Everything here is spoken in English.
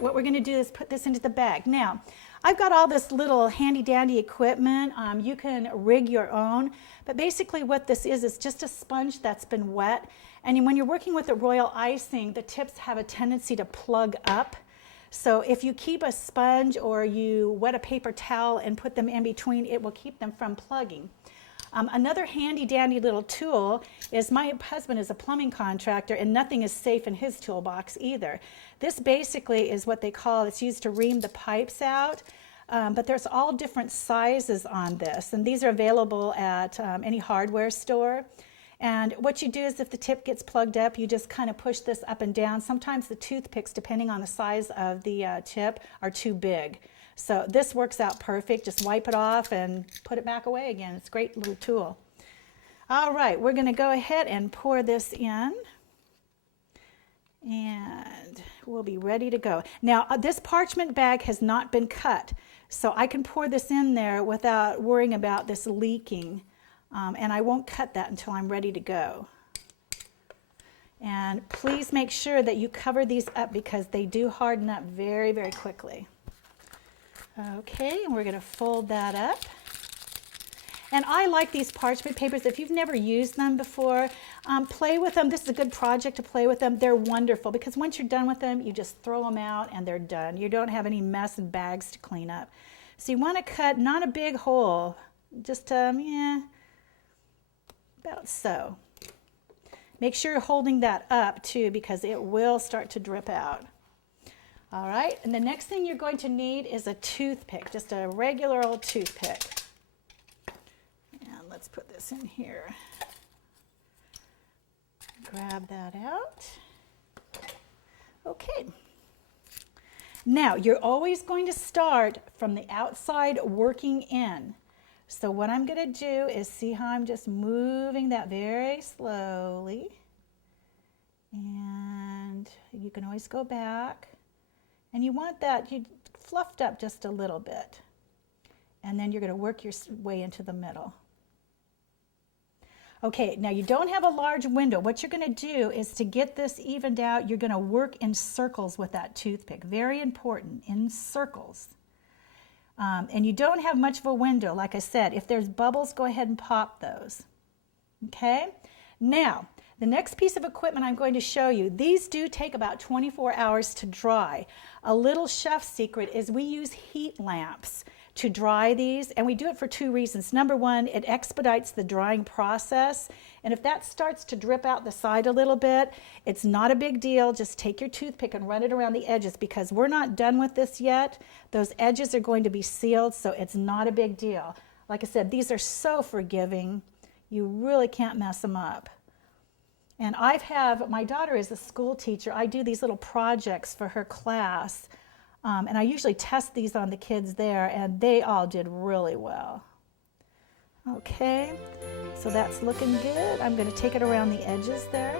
what we're going to do is put this into the bag. Now, I've got all this little handy dandy equipment. You can rig your own, but basically what this is just a sponge that's been wet. And when you're working with the royal icing, the tips have a tendency to plug up. So if you keep a sponge or you wet a paper towel and put them in between, it will keep them from plugging. Another handy dandy little tool is, my husband is a plumbing contractor and nothing is safe in his toolbox either. This basically is what they call, it's used to ream the pipes out, but there's all different sizes on this, and these are available at any hardware store. And what you do is, if the tip gets plugged up, you just kind of push this up and down. Sometimes the toothpicks, depending on the size of the tip, are too big. So this works out perfect. Just wipe it off and put it back away again. It's a great little tool. All right, we're going to go ahead and pour this in. And we'll be ready to go. Now, this parchment bag has not been cut, so I can pour this in there without worrying about this leaking. And I won't cut that until I'm ready to go. And please make sure that you cover these up because they do harden up very, very quickly. Okay, and we're going to fold that up. And I like these parchment papers. If you've never used them before, play with them. This is a good project to play with them. They're wonderful because once you're done with them, you just throw them out and they're done. You don't have any mess and bags to clean up. So you want to cut not a big hole, just yeah, about so. Make sure you're holding that up too because it will start to drip out. All right, and the next thing you're going to need is a toothpick, just a regular old toothpick. And let's put this in here. Grab that out. Okay. Now, you're always going to start from the outside working in. So what I'm going to do is, see how I'm just moving that very slowly. And you can always go back. And you want that you fluffed up just a little bit. And then you're going to work your way into the middle. Okay, now you don't have a large window. What you're going to do is, to get this evened out, you're going to work in circles with that toothpick. Very important, in circles. And you don't have much of a window. Like I said, if there's bubbles, go ahead and pop those. Okay? Now, the next piece of equipment I'm going to show you, these do take about 24 hours to dry. A little chef secret is we use heat lamps to dry these, and we do it for two reasons. Number one, it expedites the drying process, and if that starts to drip out the side a little bit, it's not a big deal. Just take your toothpick and run it around the edges because we're not done with this yet. Those edges are going to be sealed, so it's not a big deal. Like I said, these are so forgiving. You really can't mess them up. And my daughter is a school teacher. I do these little projects for her class. And I usually test these on the kids there, and they all did really well. Okay, so that's looking good. I'm going to take it around the edges there.